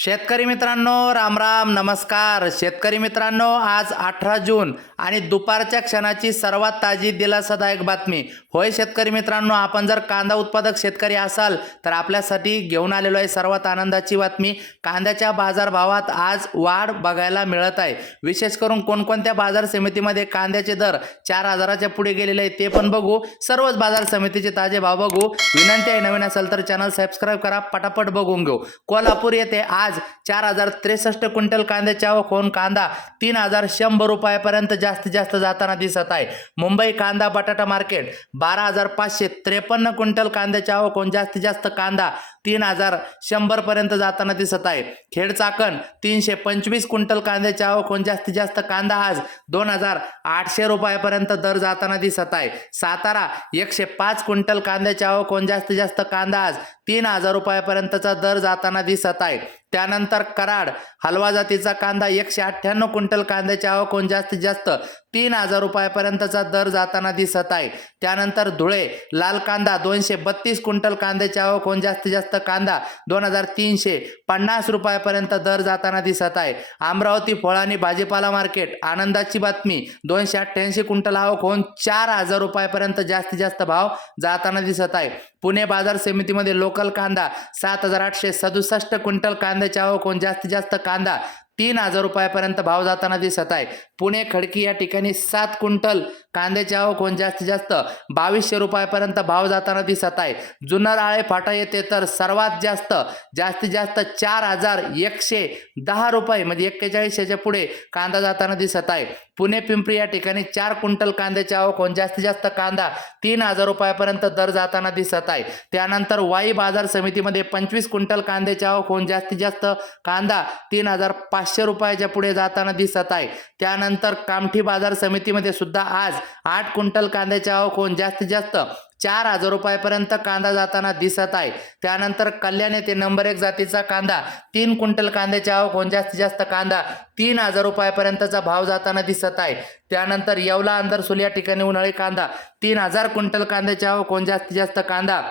शेतकरी मित्रांनो राम राम नमस्कार. शेतकरी मित्रांनो आज अठरा जून आणि दुपारच्या क्षणाची सर्वात ताजी दिलासादायक बातमी. होय शेतकरी मित्रांनो आपण जर कांदा उत्पादक शेतकरी असाल तर आपल्यासाठी घेऊन आलेलो आहे सर्वात आनंदाची बातमी. कांद्याच्या बाजारभावात आज वाढ बघायला मिळत आहे. विशेष करून कोणकोणत्या बाजार समितीमध्ये कांद्याचे दर चार हजाराच्या पुढे गेलेले आहे ते पण बघू. सर्वच बाजार समितीचे ताजे भाव बघू. विनंती आहे नवीन असेल तर चॅनल सबस्क्राईब करा पटापट बघून घेऊ. कोल्हापूर येथे आज चार हजार त्रेसष्ट क्विंटल कांद्याची आवक होऊन कांदा तीन हजार शंभर रुपयापर्यंत जास्तीत जास्त जाताना दिसत आहे. मुंबई कांदा बटाटा मार्केट बारा हजार पाचशे त्रेपन्न क्विंटल कांद्याची आवक होऊन जास्तीत जास्त कांदा तीन हजार शंभर पर्यंत जाताना दिसत आहे. खेड चाकण तीनशे पंचवीस क्विंटल कांद्याची आवक होऊन जास्तीत जास्त कांदा आज दोन हजार आठशे रुपयापर्यंत दर जाताना दिसत आहे. सातारा एकशे पाच क्विंटल कांद्याची आवक होऊन जास्तीत जास्त कांदा आज तीन हजार रुपयापर्यंतचा दर जाताना दिसत आहे. त्यानंतर कराड हलवा जातीचा कांदा एकशे अठ्ठ्याण्णव क्विंटल कांद्याची आवक जास्तीत जास्त तीन हजार रुपयापर्यंतचा दर जाताना दिसत आहे. त्यानंतर धुळे लाल कांदा दोनशे बत्तीस क्विंटल कांद्याची आवक होऊन जास्तीत जास्त कांदा दोन हजार तीनशे पन्नास रुपयापर्यंत दर जाताना दिसत आहे. अमरावती फळ आणि भाजीपाला मार्केट आनंदाची बातमी दोनशे अठ्ठ्याऐंशी क्विंटल आवक होऊन चार हजार रुपयापर्यंत जास्तीत जास्त भाव जाताना दिसत आहे. पुणे बाजार समितीमध्ये लोकल कांदा सात हजार आठशे सदुसष्ट क्विंटल कांदा कांद्याच्या आवक जास्तीत जास्त कांदा तीन हजार रुपयापर्यंत भाव जाताना दिसत आहे. पुणे खडकी या ठिकाणी सात क्विंटल कांद्याची आवक होऊन जास्तीत जास्त बावीसशे रुपयापर्यंत भाव जाताना दिसत आहे. जुन्नर आळे फाटा येते तर सर्वात जास्त जास्तीत जास्त चार हजार एकशे दहा रुपये म्हणजे एक्केचाळीसशेच्या पुढे कांदा जाताना दिसत आहे. पुणे पिंपरी या ठिकाणी चार क्विंटल कांद्याची आवक होऊन जास्तीत जास्त कांदा तीन हजार रुपयापर्यंत दर जाताना दिसत आहे. त्यानंतर वाई बाजार समितीमध्ये पंचवीस क्विंटल कांद्याची आवक होऊन जास्तीत जास्त कांदा तीन हजार पाचशे रुपयाच्या पुढे जाताना दिसत आहे. त्यानंतर कामठी बाजार समितीमध्ये सुद्धा आज आठ क्विंटल कांद्याचे आवक कोण? जास्तीत जास्त चार हजार रुपयापर्यंत कांदा जाताना दिसत आहे. त्यानंतर कल्याण येथे नंबर एक जातीचा कांदा तीन क्विंटल कांद्याची आवक होऊन जास्तीत जास्त कांदा तीन हजार रुपयापर्यंतचा भाव जाताना दिसत आहे. त्यानंतर येवला अंदरसुल या ठिकाणी उन्हाळी कांदा तीन हजार क्विंटल कांद्याची आवक होऊन जास्तीत जास्त कांदा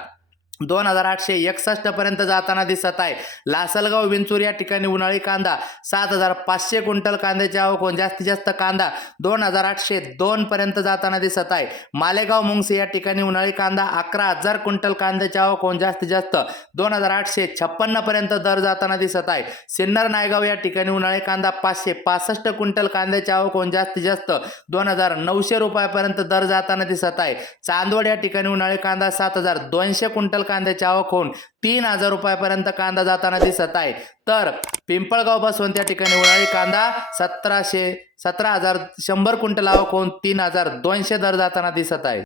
दोन हजार आठशे एकसष्ट पर्यंत जाताना दिसत आहे. लासलगाव विंचूर या ठिकाणी उन्हाळी कांदा सात हजार पाचशे क्विंटल कांद्याची आवक होऊन जास्तीत जास्त कांदा दोन हजार आठशे दोन पर्यंत जाताना दिसत आहे. मालेगाव मुंगसी या ठिकाणी उन्हाळी कांदा अकरा हजार क्विंटल कांद्याची आवक होऊन जास्तीत जास्त दोन हजार आठशे छप्पन्न पर्यंत दर जाताना दिसत आहे. सिन्नर नायगाव या ठिकाणी उन्हाळी कांदा पाचशे पासष्ट क्विंटल कांद्याची आवक होऊन जास्तीत जास्त दोन हजार नऊशे रुपयापर्यंत दर जाताना दिसत आहे. चांदवड या ठिकाणी उन्हाळी कांदा सात हजार दोनशे क्विंटल कांद्याची आवक होऊन तीन हजार रुपयापर्यंत कांदा जाताना दिसत आहे. तर पिंपळगाव बसवंत त्या ठिकाणी उन्हाळी कांदा सतराशे सतरा हजार शंभर क्विंटल आवक होऊन तीन हजार दोनशे दर जाताना दिसत आहे.